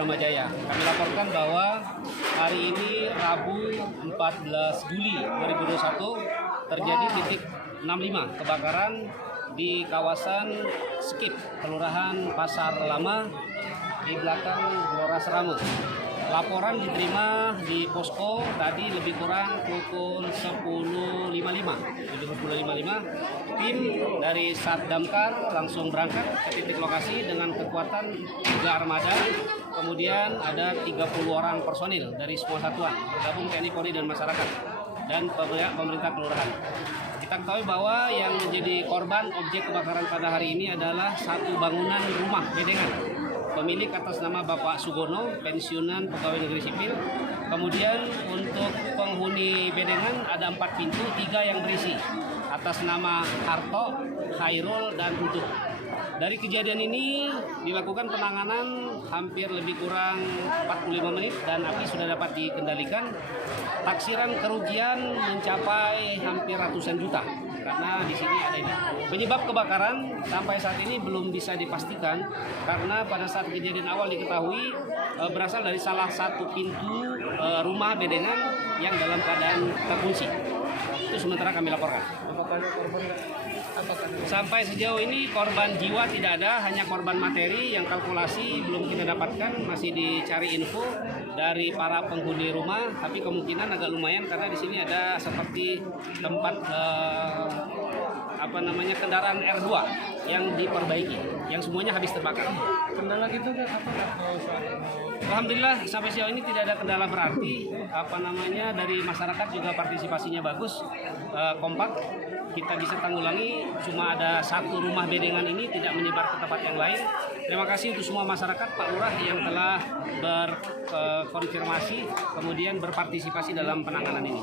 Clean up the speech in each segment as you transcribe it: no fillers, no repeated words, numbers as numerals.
Indramayu Jaya. Kami laporkan bahwa hari ini Rabu 14 Juli 2021 terjadi titik 65 kebakaran di kawasan Skip, Kelurahan Pasar Lama di belakang Gelora Serama. Laporan diterima di posko tadi lebih kurang pukul 10.55. Tim dari Satdamkar langsung berangkat ke titik lokasi dengan kekuatan 3 armada. Kemudian ada 30 orang personil dari semua satuan, gabung TNI, Polri, dan masyarakat, dan pemerintah kelurahan. Kita ketahui bahwa yang menjadi korban objek kebakaran pada hari ini adalah satu bangunan rumah bedengan. Pemilik atas nama Bapak Sugono, pensiunan pegawai negeri sipil. Kemudian untuk penghuni bedengan ada 4 pintu, 3 yang berisi atas nama Harto, Khairul, dan Untuk. Dari kejadian ini dilakukan penanganan hampir lebih kurang 45 menit dan api sudah dapat dikendalikan. Taksiran kerugian mencapai hampir ratusan juta karena di sini ada ini. Penyebab kebakaran sampai saat ini belum bisa dipastikan karena pada saat kejadian awal diketahui berasal dari salah satu pintu rumah bedengan yang dalam keadaan terkunci. Itu sementara kami laporkan. Sampai sejauh ini korban jiwa tidak ada, hanya korban materi yang kalkulasi belum kita dapatkan, masih dicari info dari para penghuni rumah, tapi kemungkinan agak lumayan karena di sini ada seperti tempat kendaraan R2 yang diperbaiki, yang semuanya habis terbakar. Kendala gitu kan apa? Alhamdulillah sampai sejauh ini tidak ada kendala berarti. Dari masyarakat juga partisipasinya bagus, kompak. Kita bisa tanggulangi, cuma ada satu rumah bedengan ini tidak menyebar ke tempat yang lain. Terima kasih untuk semua masyarakat, Pak Lurah yang telah berkonfirmasi kemudian berpartisipasi dalam penanganan ini.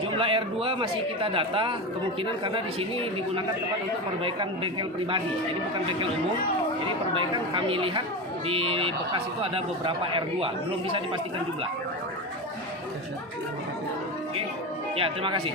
Jumlah R2 masih kita data, kemungkinan karena di sini digunakan tempat untuk perbaikan bengkel pribadi, jadi bukan bengkel umum. Jadi perbaikan kami lihat di bekas itu ada beberapa R2, belum bisa dipastikan jumlah. Oke, ya terima kasih.